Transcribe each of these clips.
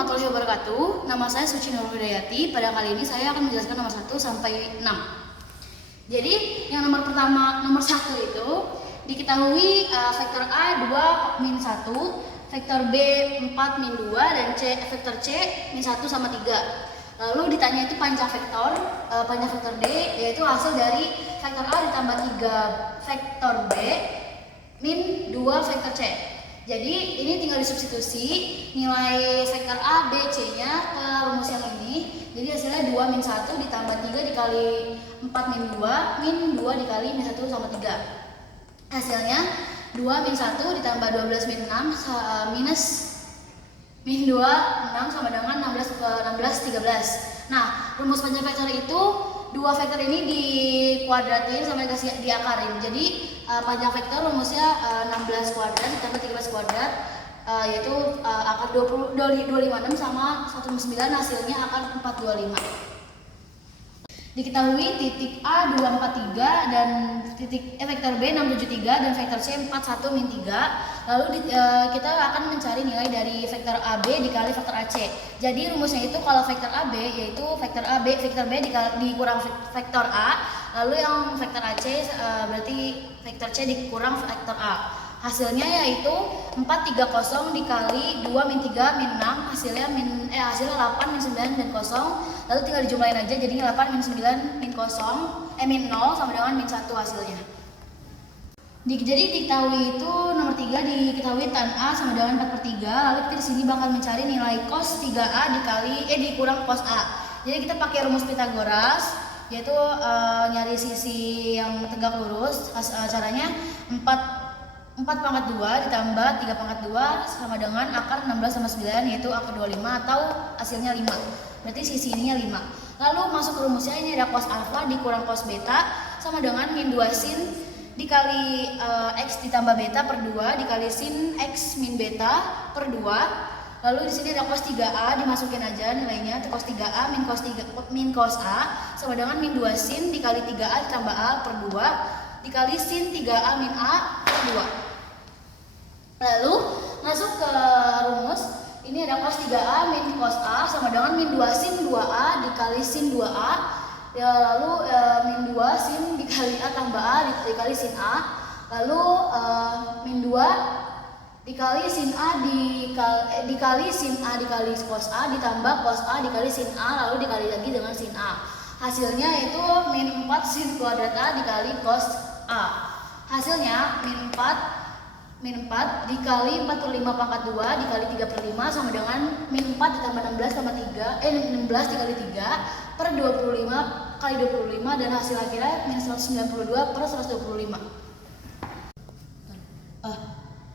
warahmatullahi wabarakatuh. Nama saya Suci Nurul Hidayati. Pada kali ini saya akan menjelaskan nomor 1 sampai 6. Jadi yang nomor 1 itu diketahui vektor A 2 min 1, vektor B 4 min 2, dan vektor C min 1 sama 3. Lalu ditanya itu panjang vektor D, yaitu hasil dari vektor A ditambah 3 vektor B min 2 vektor C. Jadi ini tinggal disubstitusi nilai vektor A, B, C-nya ke rumus yang ini. Jadi hasilnya 2 min 1 ditambah 3 dikali 4 min 2 min 2 dikali min 1 sama 3. Hasilnya 2 min 1 ditambah 12 min 6 minus min 2 6 sama dengan 16 13. Nah, rumus panjang vektor itu dua vektor ini dikuadratin sama dikasih diakarin. Jadi panjang vektor rumusnya 16 kuadrat ditambah 13 kuadrat, yaitu akar 256 sama 19, hasilnya akar 425. Diketahui titik A 243 dan vektor B 673 dan vektor C 41 min 3. Lalu kita akan mencari nilai dari vektor AB dikali vektor AC. Jadi rumusnya itu kalau vektor AB yaitu vektor B dikurang vektor A, lalu yang vektor AC berarti vektor C dikurang vektor A. Hasilnya yaitu 430 dikali 2 min 3 min 6, hasilnya 8 min 9 dan 0. Lalu tinggal dijumlahin aja, jadinya 8 min 9 min 0 sama dengan min 1 hasilnya. Jadi diketahui itu nomor 3 diketahui tan A sama dengan 4/3. Lalu kita di sini bakal mencari nilai cos 3A dikurang cos A. Jadi kita pakai rumus Pythagoras, yaitu nyari sisi yang tegak lurus. Caranya 4 pangkat 2 ditambah 3 pangkat 2 sama dengan akar 16 sama 9, yaitu akar 25 atau hasilnya 5. Berarti sisi ininya 5. Lalu masuk ke rumusnya, ini ada cos alfa dikurang cos beta sama dengan min 2 sin dikali x ditambah beta per 2 dikali sin x min beta per 2. Lalu di sini ada cos 3A, dimasukin aja nilainya, cos 3A min cos A sama dengan min 2 sin dikali 3A ditambah A per 2 dikali sin 3A min A per 2. Lalu masuk ke rumus, ini ada cos 3A min cos A sama dengan min 2 sin 2A dikali sin 2A, lalu min 2 sin dikali A tambah A dikali sin A, lalu min 2 dikali sin A dikali sin A dikali cos A ditambah cos A dikali sin A, lalu dikali lagi dengan sin A. Hasilnya itu min 4 sin kuadrat A dikali cos A. Hasilnya min 4 dikali 45 pangkat 2 dikali 3/5 sama dengan min 4 ditambah 16 sama 16 dikali 3 per 25 kali 25, dan hasil akhirnya min 192 per 125.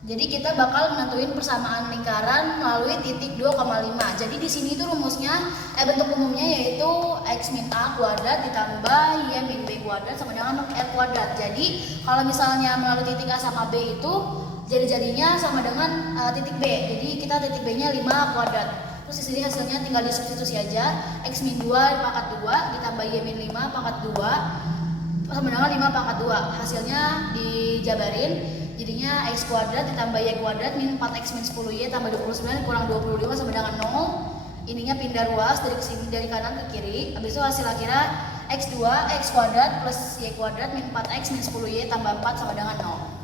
Jadi kita bakal menentuin persamaan lingkaran melalui titik 2,5. Jadi di sini itu rumusnya bentuk umumnya yaitu x min a kuadrat ditambah y min b kuadrat sama dengan r kuadrat. Jadi kalau misalnya melalui titik A sama B itu jadinya sama dengan titik B. Jadi kita titik B-nya 5 kuadrat. Terus di sini hasilnya tinggal disubstitusi aja, x min 2 pangkat 2 ditambah y min 5 pangkat 2 sama dengan 5 pangkat 2. Hasilnya dijabarin, jadinya x kuadrat ditambah y kuadrat min 4x min 10y tambah 29 kurang 25 sama dengan 0. Ininya pindah ruas dari kanan ke kiri. Habis itu hasil akhirnya x2 x kuadrat plus y kuadrat min 4x min 10y tambah 4 sama dengan 0.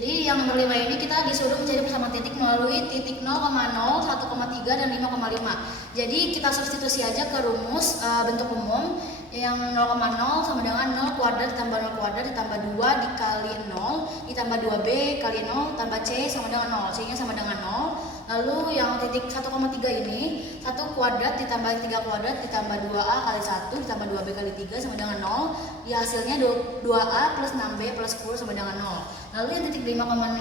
Jadi yang nomor 5 ini kita disuruh mencari persamaan titik melalui titik 0,0, 1,3 dan 5,5. Jadi kita substitusi aja ke rumus bentuk umum yang 0,0 sama dengan 0 kuadrat ditambah 0 kuadrat ditambah 2 dikali 0 ditambah 2b kali 0 tambah c sama dengan 0, c-nya sama dengan 0. Lalu yang titik 1,3 ini 1 kuadrat ditambah 3 kuadrat ditambah 2a kali 1 ditambah 2b kali 3 sama dengan 0. Ya hasilnya 2a plus 6b plus 10 sama dengan 0. Lalu yang titik 5,5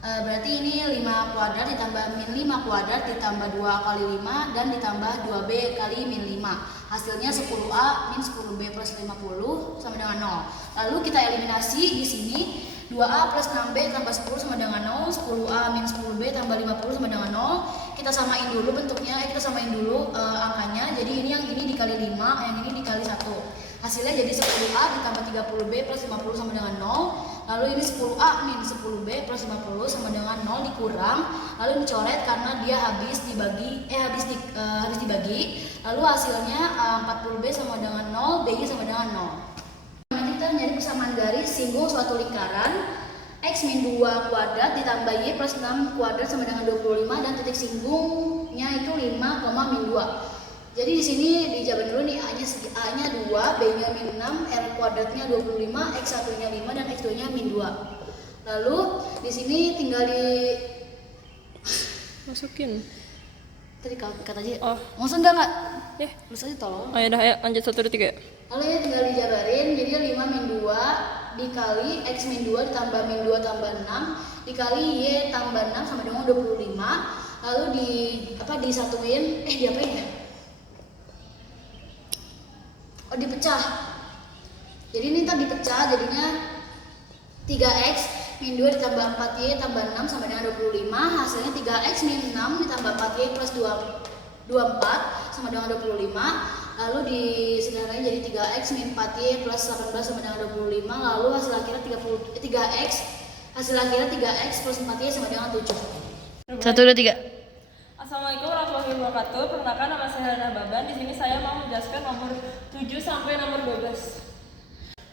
berarti ini 5 kuadrat ditambah min 5 kuadrat ditambah 2 kali 5 dan ditambah 2b kali min 5. Hasilnya 10a min 10b plus 50 sama dengan 0. Lalu kita eliminasi di sini, 2a plus 6b tambah 10 sama dengan 0, 10a min 10b tambah 50 sama dengan 0. Kita samain dulu bentuknya, kita samain dulu angkanya. Jadi ini yang ini dikali 5, yang ini dikali 1. Hasilnya jadi 10a ditambah 30b plus 50 sama dengan 0. Lalu ini 10A min 10B plus 50 sama dengan 0 dikurang. Lalu dicoret karena dia habis dibagi. Lalu hasilnya 40B sama dengan 0, B-nya sama dengan 0. Nanti kita mencari persamaan garis singgung suatu lingkaran. X min 2 kuadrat ditambah Y plus 6 kuadrat sama dengan 25 dan titik singgungnya itu 5, min 2. Jadi di sini dijabarkan dulu nih, A-nya 2, B-nya min 6, R kuadratnya 25, X1-nya 5 dan X2-nya min 2. Lalu di sini tinggal masukin. Tadi kata aja. Oh. Maksud enggak? Terus aja tolong. Oh ya udah, ayo lanjut 1 2 3. Lalu ini tinggal dijabarin, jadi 5 min 2 dikali X min 2 ditambah min 2 tambah 6 dikali Y tambah 6 sama dengan 25. Lalu disatuin, diapain ya? Oh, dipecah. Jadi ini ntar dipecah jadinya 3X min 2 ditambah 4Y tambah 6 sama dengan 25. Hasilnya 3X min 6 ditambah 4Y plus 24 sama dengan 25. Lalu disederhanain jadi 3X min 4Y plus 18 sama dengan 25. Lalu hasil akhirnya 3X plus 4Y sama dengan 7. 1, 2, 3. Assalamualaikum warahmatullahi wabarakatuh. Perkenalkan, nama saya Helena Baban. Di sini saya mau menjelaskan nomor 7 sampai nomor 12.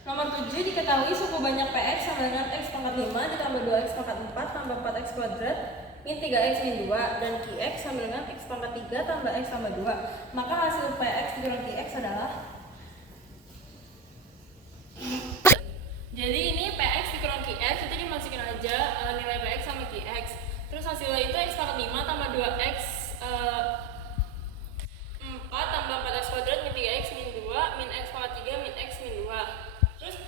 Nomor 7 diketahui suku banyak PX sama dengan X pangkat 5 ditambah 2X pangkat 4 tambah 4X kuadrat min 3X min 2 dan QX sama dengan X pangkat 3 tambah X tambah 2. Maka hasil PX dikurang QX adalah, jadi ini PX dikurang QX itu dimasukin aja nilai PX sama QX. Terus hasilnya itu X pangkat 5 tambah 2X 4 tambah 4X kuadrat min 3X min 2 min X pangkat 3 min X min 2. Terus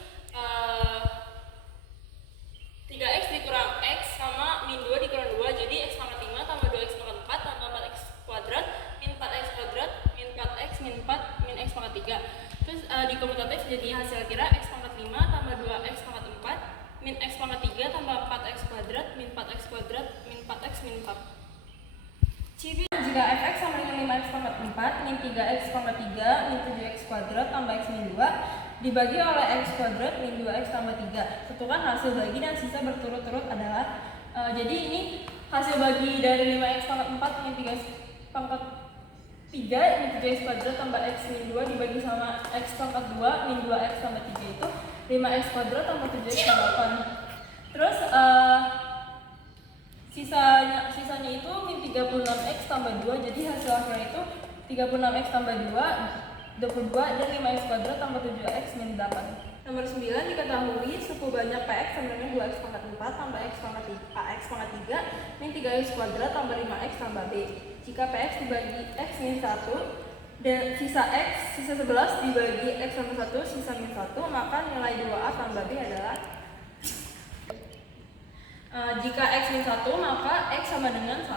3X dikurang X sama min 2 dikurang 2, jadi X pangkat 5 tambah 2X pangkat 4 tambah 4X kuadrat min 4X kuadrat min 4X min 4 min X pangkat 3. Terus dikomutatif jadi hasil kira X pangkat 5 tambah 2X pangkat 4 min X pangkat 3 tambah 4X kuadrat min 4X kuadrat min 4X min 4. Ciri jika fx sama dengan 5x pangkat 4 min 3x pangkat 3 min 7x kuadrat tambah x min 2 dibagi oleh x kuadrat min 2x tambah 3. Tentukan hasil bagi dan sisa berturut-turut adalah, jadi ini hasil bagi dari 5x pangkat 4 min 3x pangkat 3 min 7x kuadrat tambah x min 2 dibagi sama x pangkat 2 min 2x tambah 3 itu 5x kuadrat tambah 7x tambah 8. Terus sisanya itu min 36x tambah 2, jadi hasil akhirnya itu 36x tambah 2, 22 dan 5x kuadrat tambah 7x min 8. Nomor 9 diketahui suku banyak PX sama dengan 2x pangkat 4 tambah x pangkat 3 min 3x kuadrat tambah 5x tambah B. Jika PX dibagi x min 1 dan sisa 11 dibagi x sama 1 sisa min 1, maka nilai 2A tambah B adalah, jika x min 1 maka x sama dengan 1.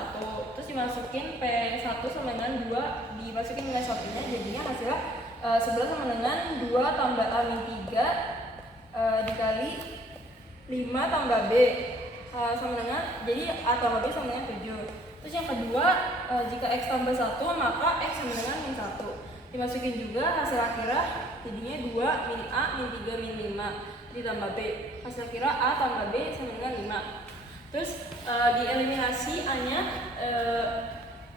Terus dimasukin P1 sama dengan 2, dimasukin nilai 1 nya, jadinya hasilnya 11 sama dengan 2 tambah A min 3 dikali 5 tambah B sama dengan, jadi A tambah B sama dengan 7. Terus yang kedua, jika x tambah 1 maka x sama dengan min 1. Dimasukin juga hasil akhirnya jadinya 2 min A min 3 min 5 ditambah B. Hasil akhirnya A tambah B sama dengan 5. Terus dieliminasi A-nya,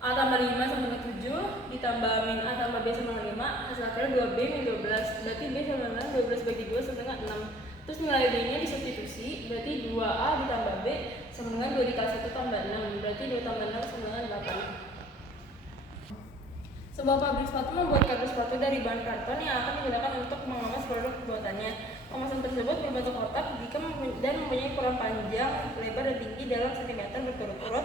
A tambah 5 sama dengan 7 ditambah min A tambah B sama dengan 5, hasil akhirnya 2B min 12, berarti B sama dengan 12 bagi 2 sama dengan 6. Terus nilai B-nya disubstitusi, berarti 2A ditambah B sama dengan 2 dikali 1 tambah 6, berarti 2 tambah 6 sama dengan 8. Sebuah pabrik sepatu membuat kardus sepatu dari bahan karton yang akan digunakan untuk mengemas produk pembuatannya. Kemasan tersebut berbentuk kotak dan mempunyai ukuran panjang, lebar, dan tinggi dalam sentimeter berturut-turut.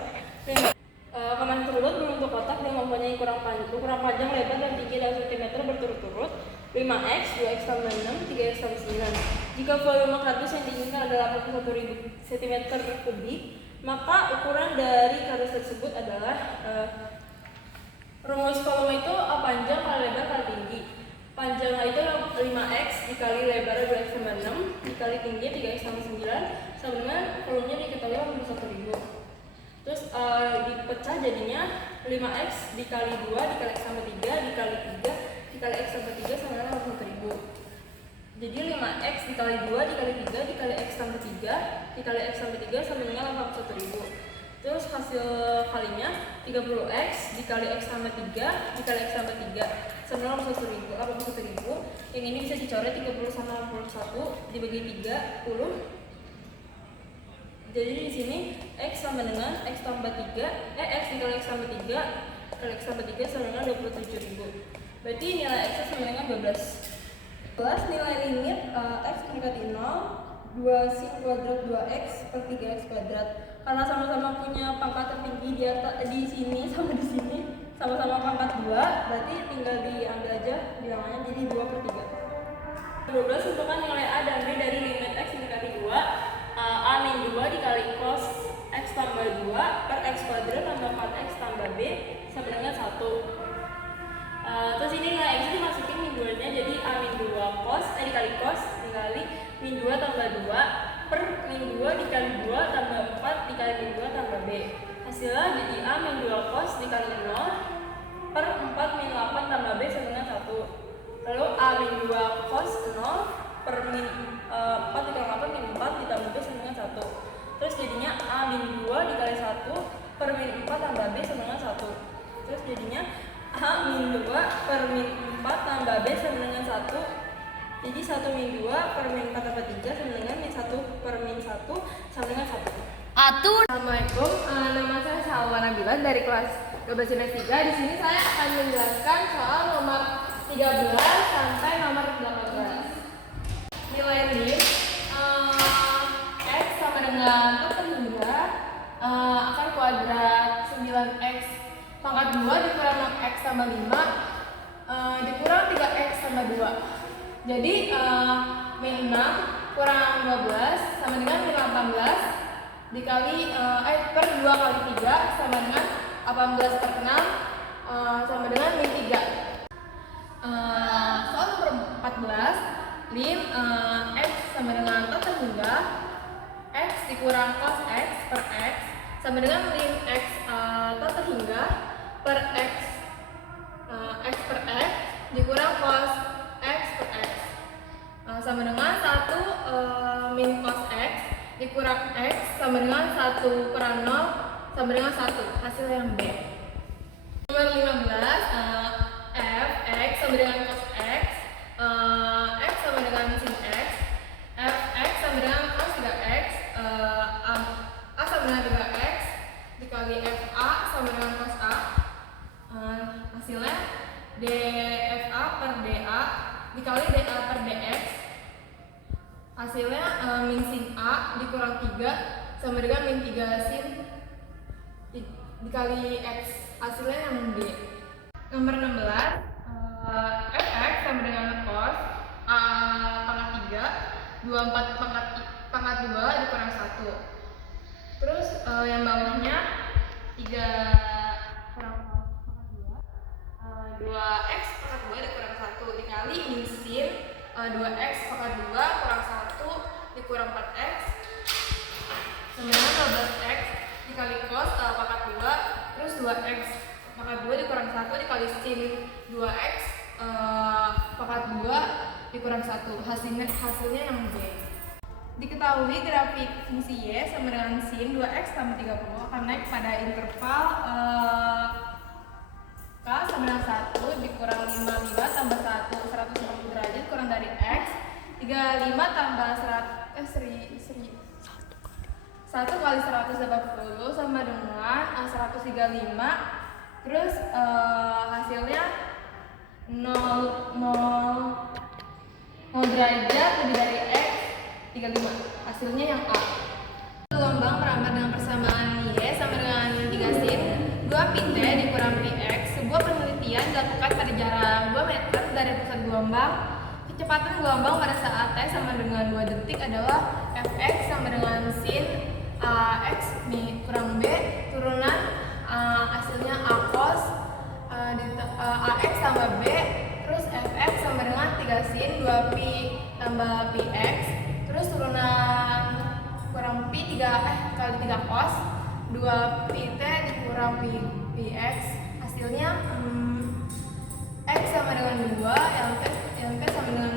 Kemasan tersebut berbentuk kotak dan mempunyai ukuran panjang, lebar, dan tinggi dalam sentimeter berturut-turut 5x, 2x tambah 6, 3x tambah 9. Jika volume kardus yang diinginkan adalah 41.000 cm3, maka ukuran dari kardus tersebut adalah, rumus volume itu panjang kali lebar kali tinggi. Panjangnya itu 5x dikali lebarnya 2x tambah 6 dikali tinggi 3x tambah 9 sama dengan volumenya diketahui 41.000. Terus dipecah jadinya 5x dikali 2 dikali x tambah 3 dikali 3 dikali x tambah 3 sama dengan 41.000. Jadi 5x dikali 2 dikali 3 dikali x tambah 3 dikali x tambah 3 sama dengan 81.000. Terus hasil kalinya 30x dikali x tambah 3 dikali x tambah 3 sama dengan 81.000. Yang ini bisa dicoret 30 sama 81 dibagi 30. Jadi di sini x sama dengan x tambah 3 x dikali x tambah 3 kali x tambah 3 sama dengan 27.000. Berarti nilai x sama dengan 12. Plus nilai limit x mendekati 0 2 sin kuadrat 2x per 3x kuadrat. Karena sama-sama punya pangkat tertinggi di sini sama di sini sama-sama pangkat 2, berarti tinggal diambil aja bilangannya jadi 2 per 3. 12 tentukan nilai a dan b dari limit x mendekati 2 a min 2 dikali cos x tambah 2 per x kuadrat tambah 4x tambah b sama dengan 1. Terus ini nilai x dimasukin min 2 nya jadi a min 2 cos dikali cos dikali min 2 tambah 2 per min 2 dikali 2 tambah 4 dikali min 2 tambah b. Hasilnya jadi a min 2 cos dikali 0 per 4 min 8 tambah b sama dengan 1. Lalu a min 2 cos 0 per min 4 dikali 8 min 4 ditambah b sama dengan 1. Terus jadinya a min 2 dikali 1 per min 4 tambah b sama dengan 1. Terus jadinya a min 2 per min 4 tambah b sama dengan 1. Jadi 1 min 2 per min 4 tambah 3 sama dengan min 1 per min 1 sama dengan 1. Atur. Assalamualaikum, nama saya Salwa Nabila dari kelas 12 IPS 3. Di sini saya akan menjelaskan soal nomor 13 sampai nomor 18. Nilai lim x sama dengan terhingga akar kuadrat 9x pangkat 2 dikurang 6x tambah 5 dikurang 3x tambah 2. Jadi min 6 kurang 12 sama dengan min 18 dikali per 2 kali 3 sama dengan 18 per 6 sama dengan min 3. Soal nomor 14, lim x sama dengan terhingga x dikurang cos x per x sama dengan lim x terhingga per x x per x dikurang cos x per x sama dengan 1 min cos x dikurang x sama dengan 1 per 0 sama dengan 1. Hasil yang B. Nomor 15, f x sama dengan cos x x sama dengan sin x f x sama dengan cos 3x a sama dengan 3x dikali f a sama dengan cos a. Hasilnya dfa per da dikali da per dx. Hasilnya min sin a dikurang 3 sama dengan min 3 sin dikali x. Hasilnya yang D. Nomor 16, fx sama dengan cos a pangkat 3 24 pangkat 2 dikurang 1. Terus yang bawahnya 3 kurang cos pangkat 2 2x pangkat 2 dikurang 1 dikali min sin 2x pangkat 2 kurang 1 dikurang 4x sama dengan 12x dikali cos pangkat 2 terus 2x pangkat 2 dikurang 1 dikali sin 2x pangkat 2 dikurang 1. Hasilnya yang B. Diketahui grafik fungsi y sama dengan sin 2x tambah 30 akan naik pada interval K sama dengan 1 dikurang 55 tambah 1 150 derajat kurang dari x 35 tambah 1 kali 180 sama dengan 135. Terus hasilnya 0 derajat lebih dari x 35. Hasilnya yang A. Gelombang merambat dengan persamaan y sama dengan 3 sin 2 pi t dikurang pi x. Sebuah penelitian dilakukan pada jarak 2 meter dari pusat gelombang. Kecepatan gelombang pada saat t sama dengan 2 detik adalah fx sama dengan sin x kurang b turunan hasilnya a cos ax tambah b terus fx sama dengan 3 sin 2 pi tambah pi x terus turunan kurang pi 3 kali 3 cos 2 pi t dikurang pi x. Hasilnya x sama dengan 2 yang t sama dengan